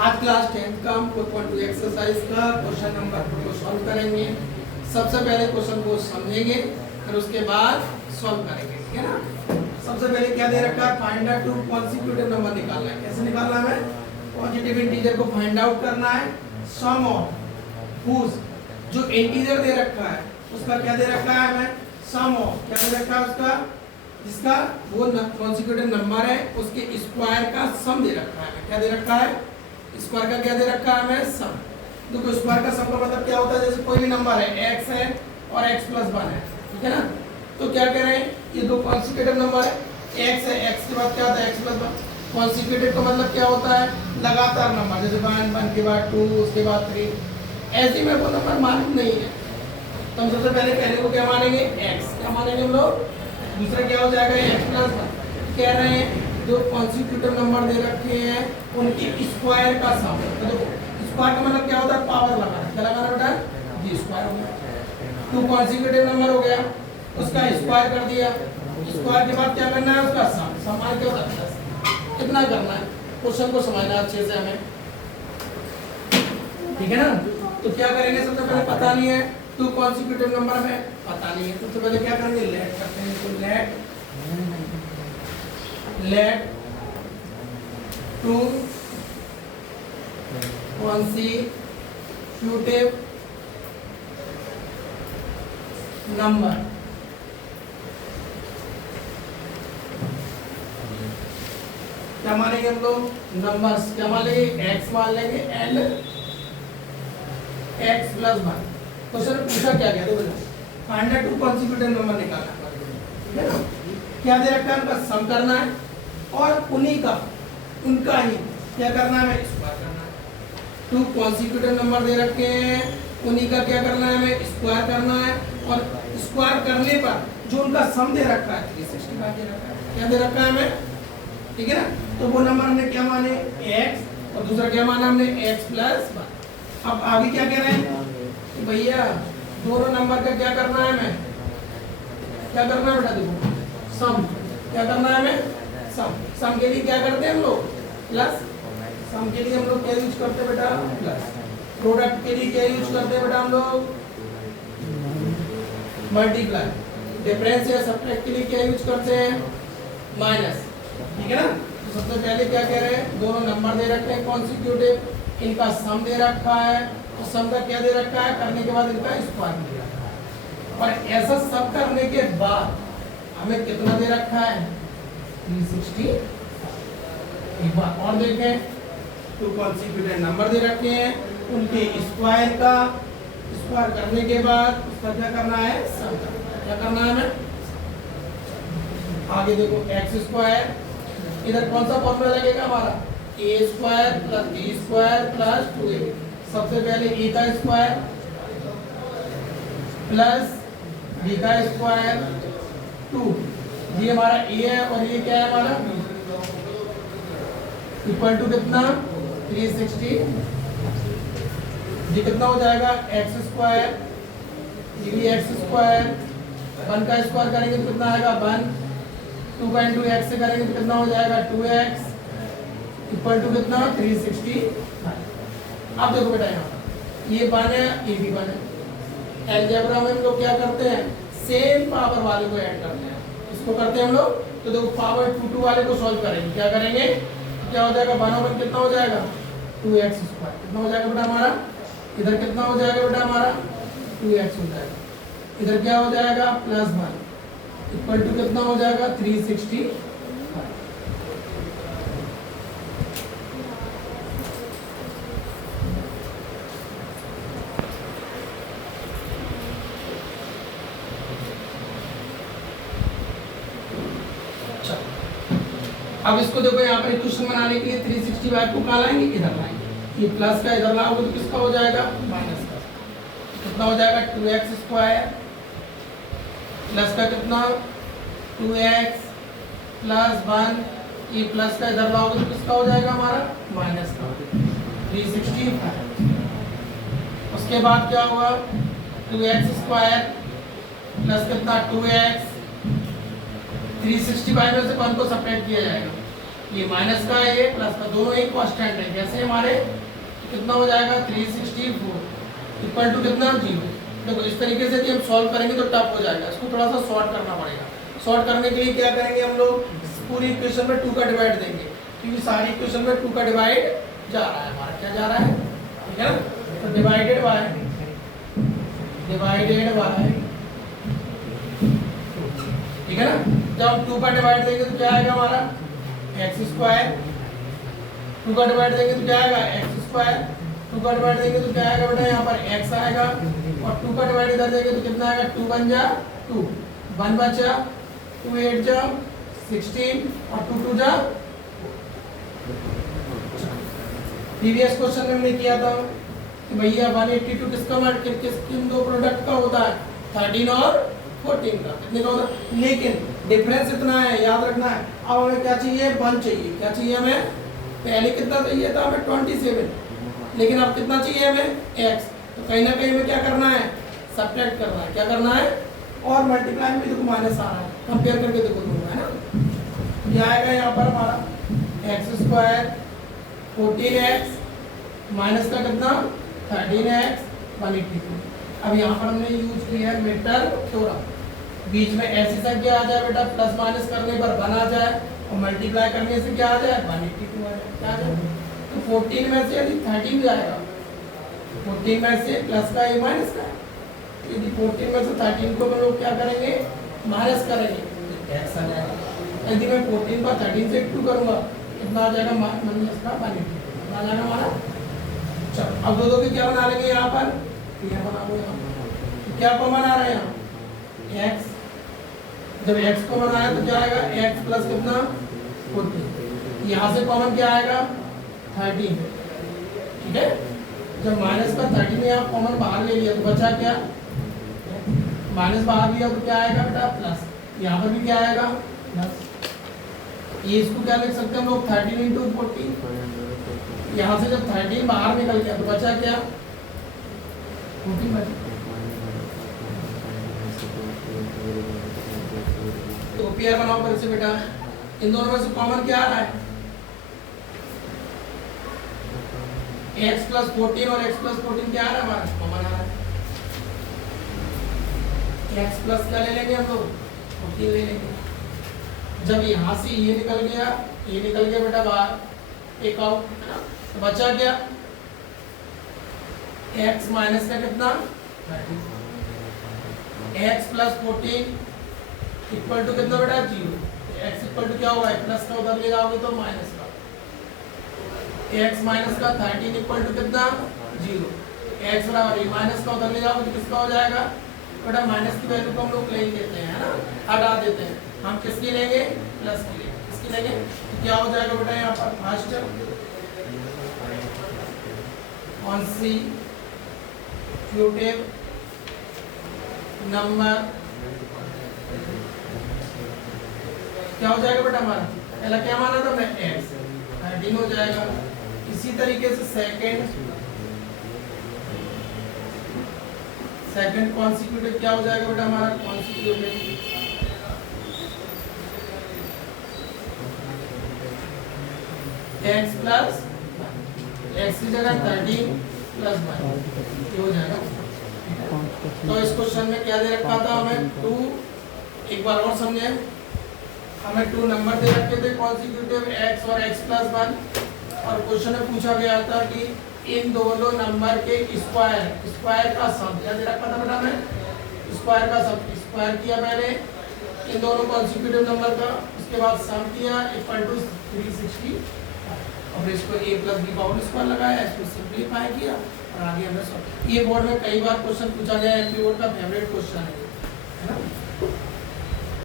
आज class 10th का हम 4.2 एक्सरसाइज का क्वेश्चन नंबर 2 को सॉल्व करेंगे। सबसे पहले क्वेश्चन को समझेंगे, फिर उसके बाद सॉल्व करेंगे, ठीक है ना। सबसे पहले क्या दे रखा है, find out to consecutive number निकालना है। कैसे निकालना है, पॉजिटिव इंटीजर को फाइंड आउट करना है। सम ऑफ हुज, जो इंटीजर दे रखा है उसका क्या दे रखा है हमें, सम ऑफ क्या दे रखा है उसका, जिसका वो कॉन्सिक्यूटिव नंबर है उसके स्क्वायर का सम दे रखा है। क्या दे रखा है, स्क्वायर का क्या दे रखा है हमें, सम। देखो स्क्वायर का सम का मतलब क्या होता है, जैसे कोई भी नंबर है x है और x + 1 है, ठीक है ना। तो क्या कह रहे हैं, ये दो कॉन्सिक्यूटिव नंबर है, x है, x के बाद क्या होता है x + 1। कॉन्सिक्यूटिव का मतलब क्या होता है, लगातार नंबर, जैसे 1 1 के बाद 2 उसके बाद 3, ऐसे में वो नंबर मालूम नहीं है तो हम सबसे पहले को क्या मानेंगे, x क्या मानेंगे हम लोग। दूसरा क्या हो जाएगा, x + 1। कह रहे हैं जो कॉन्सिक्यूटिव नंबर दे रखे हैं उनके स्क्वायर का सम। तो स्क्वायर का मतलब क्या होता है, पावर लगाना। क्या लगाना बेटा, जी स्क्वायर हो गया। टू कॉन्सिक्यूटिव नंबर हो गया, उसका स्क्वायर कर दिया, स्क्वायर के बाद क्या करना है, उसका सम। सम मान क्या होता है, कितना करना है। क्वेश्चन को समझना अच्छे से हमें, ठीक है ना। तो क्या करेंगे, सबसे पहले पता नहीं है, टू कॉन्सिक्यूटिव नंबर में पता नहीं है, तो सबसे पहले क्या करेंगे, लेट करते हैं। तो लेट टू कॉन्सिक्यूटिव नंबर क्या मानेंगे हम लोग, नंबर्स क्या मान लेंगे, x मान लेंगे एंड x + 1। क्वेश्चन में पूछा क्या गया, देखो find out to consecutive number निकालना, ठीक है ना। क्या दे रखा है, उनका सम करना है और उन्हीं का उनका ही क्या करना है, स्क्वायर करना है। टू कॉन्सिक्यूटिव नंबर दे रखे हैं, उन्हीं का क्या करना है, हमें स्क्वायर करना है। और स्क्वायर करने पर जो उनका सम दे रखा है 365 दे रखा है। क्या दे रखा है हमें, ठीक है ना। तो वो नंबर हमने क्या माने, x, और दूसरा क्या माना हमने, x + 1। अब आगे क्या कह रहे हैं कि भैया दोनों नंबर का क्या करना है हमें, क्या करना है बेटा, देखो सम। क्या करना है हमें, सम। सम के लिए क्या करते हैं हम लोग, प्लस। सम के लिए हम लोग क्या यूज करते हैं बेटा, प्लस। प्रोडक्ट के लिए क्या यूज करते हैं बेटा हम लोग, मल्टीप्लाई। डिफरेंस या सब्ट्रैक्ट के लिए क्या यूज करते हैं, माइनस, ठीक है ना। तो सबसे पहले क्या कह रहे हैं, दोनों नंबर दे रखे हैं कॉन्सिक्यूटिव, इनका सम दे रखा है, तो सम का क्या दे रखा है, करने के बाद इनका स्क्वायर दे रखा है। और ऐसा सब करने के बाद हमें कितना दे रखा है, 360। एक बार और देखें, टू कॉन्सिक्यूटिव नंबर दे रखे हैं, उनके स्क्वायर का स्क्वायर करने के बाद उसका क्या करना है, सम करना है। क्या करना है हमें, आगे देखो x², इधर कौन सा फॉर्मूला लगेगा हमारा, a² + b² + 2ab। सबसे पहले a का स्क्वायर प्लस b का स्क्वायर 2, ये हमारा a है और ये क्या है हमारा, इक्वल टू कितना, 360। ये कितना हो जाएगा, x², ये भी x², 1 का स्क्वायर करेंगे तो कितना आएगा 1, 2 का इंटू x से करेंगे तो कितना हो जाएगा 2x, इक्वल टू कितना, 360। अब देखो बेटा यहाँ ये 1 है, ये भी 1 है। अलजेब्रा में हम लोग क्या करते हैं, सेम पावर वाले को ऐड करते हैं। इसको करते हैं हम लोग, तो देखो पावर 2 वाले को सॉल्व करेंगे। क्या करेंगे, क्या हो जाएगा, 1 और 1 कितना हो जाएगा, 2x²। कितना हो जाएगा बेटा हमारा, इधर कितना हो जाएगा बेटा हमारा, 2x हो जाएगा। इधर क्या हो जाएगा, +1, इक्वल टू कितना हो जाएगा, 360। अब इसको देखो यहाँ पर इक्वेशन बनाने के लिए 365 को कहाँ लाएंगे, इधर लाएंगे। ये प्लस का इधर लाओगे तो किसका हो जाएगा, माइनस का। कितना हो जाएगा, 2x² प्लस का कितना, 2x + 1, ये प्लस का इधर लाओगे तो किसका हो जाएगा हमारा, माइनस का, 365। उसके बाद क्या होगा, 2x² प्लस कितना, 2x, 365 में से 1 को सब्ट्रैक्ट किया जाएगा ये माइनस का है, ये प्लस का, दोनों एक कांस्टेंट है। जैसे हमारे कितना हो जाएगा 364 इक्वल टू कितना 0। देखो इस तरीके से कि हम सॉल्व करेंगे तो टफ हो जाएगा, इसको थोड़ा सा शॉर्ट करना पड़ेगा। शॉर्ट करने के लिए क्या करेंगे हम लोग, पूरी इक्वेशन में 2 का डिवाइड देंगे, क्योंकि सारी इक्वेशन में 2 का डिवाइड जा रहा है हमारा, क्या जा रहा है, ठीक है ना। तो डिवाइडेड बाय ठीक है ना। जब हम 2 का डिवाइड देंगे तो क्या आएगा हमारा एक्स स्क्वायर, 2 का डिवाइड देंगे तो क्या आएगा एक्स स्क्वायर, 2 का डिवाइड देंगे तो क्या आएगा बेटा यहाँ पर x आएगा, और 2 का डिवाइड इधर देंगे तो कितना आएगा 2 बन जा 2, 1 बचा, 2 8 जा 16 और 2 2 जा। प्रीवियस क्वेश्चन में हमने किया था कि भैया 182 किसका किन दो प्रोडक्ट का होता है, 13 और 14 का, कितने का होता है, लेकिन डिफरेंस इतना है, याद रखना है। अब हमें क्या चाहिए, 1 चाहिए, क्या चाहिए हमें, पहले कितना चाहिए था हमें 27, लेकिन अब कितना चाहिए हमें x। तो कहीं ना कहीं में क्या करना है, सब्ट्रैक्ट करना है, क्या करना है, और मल्टीप्लाई में देखो माइनस आ रहा है, कंपेयर करके देखो दोनों, है ना। क्या आएगा यहाँ पर हमारा एक्स स्क्वायर 14x माइनस का कितना 13x 182। अब यहाँ पर हमने यूज किया है मीटर थ्योरम, बीच में ऐसी संख्या आ जाए बेटा प्लस माइनस करने पर 1 आ जाए, और मल्टीप्लाई करने से क्या आ जाए 182 आ जाए, क्या आ जाए। तो 14 में से यदि 13 जाएगा, 14 में से प्लस का ये माइनस का, यदि 14 में से 13 को हम लोग क्या करेंगे माइनस करेंगे तो x आ जाएगा। यदि मैं 14 का 13 से 2 करूंगा कितना आ जाएगा माइनस का 182, कितना आ जाएगा हमारा। चलो अब दो के क्या बना लेंगे यहाँ पर, क्या बना लो यहाँ, क्या कॉमन आ रहा है यहाँ x, जब x को बनाया तो क्या आएगा x प्लस कितना 14, यहाँ से कॉमन क्या आएगा 13, ठीक है। जब माइनस का 13 यहाँ कॉमन बाहर ले लिया तो बचा क्या, माइनस बाहर लिया तो क्या आएगा बेटा प्लस, यहाँ पर भी क्या आएगा प्लस। ये इसको क्या लिख सकते हैं हम लोग 13 × 14, यहाँ से जब 13 बाहर निकल गया तो बचा क्या 14 बचा। तो पेयर बनाओ फिर से बेटा, इन दोनों में से कॉमन क्या आ रहा है x प्लस 14 और x प्लस 14 क्या आ रहा है हमारा कॉमन आ रहा है। x प्लस क्या ले लेंगे हम लोग 14 ले लेंगे। जब यहाँ से ये निकल गया बेटा बाहर एक आउट, तो बचा क्या x माइनस का कितना 13, x प्लस 14 इक्वल टू कितना बेटा 0, x इक्वल टू क्या होगा प्लस का उधर ले जाओगे तो माइनस का, x माइनस का 13 इक्वल टू कितना 0, x बराबर माइनस का उधर ले जाओगे तो किसका हो जाएगा बेटा माइनस की वैल्यू को हम लोग ले लेते हैं, है ना, हटा देते हैं। हम किसकी लेंगे प्लस की लेंगे, किसकी लेंगे तो क्या हो जाएगा बेटा यहाँ पर फर्स्ट कॉन्सिक्यूटिव नंबर क्या हो जाएगा बेटा हमारा, पहला क्या माना था हमने x 13 हो जाएगा। इसी तरीके से सेकंड कॉन्सिक्यूटिव क्या हो जाएगा बेटा हमारा कॉन्सिक्यूटिव x प्लस x की जगह 13 प्लस 1 ये हो जाएगा। तो इस क्वेश्चन में क्या दे रखा था हमें 2, एक बार और समझे, हमें 2 नंबर दे रखे थे कॉन्सिक्यूटिव x और x प्लस 1, और क्वेश्चन में पूछा गया था कि इन दोनों नंबर के स्क्वायर का सम क्या दे रखा था बेटा हमें, स्क्वायर का सम, स्क्वायर किया पहले इन दोनों कॉन्सिक्यूटिव नंबर का, उसके बाद सम किया इक्वल टू 360, और फिर इसको a प्लस b का होल स्क्वायर लगाया, इसको सिंपलीफाई किया और आगे हमने सॉल्व। ये बोर्ड में कई बार क्वेश्चन पूछा गया है, एमपी बोर्ड का फेवरेट क्वेश्चन है ना।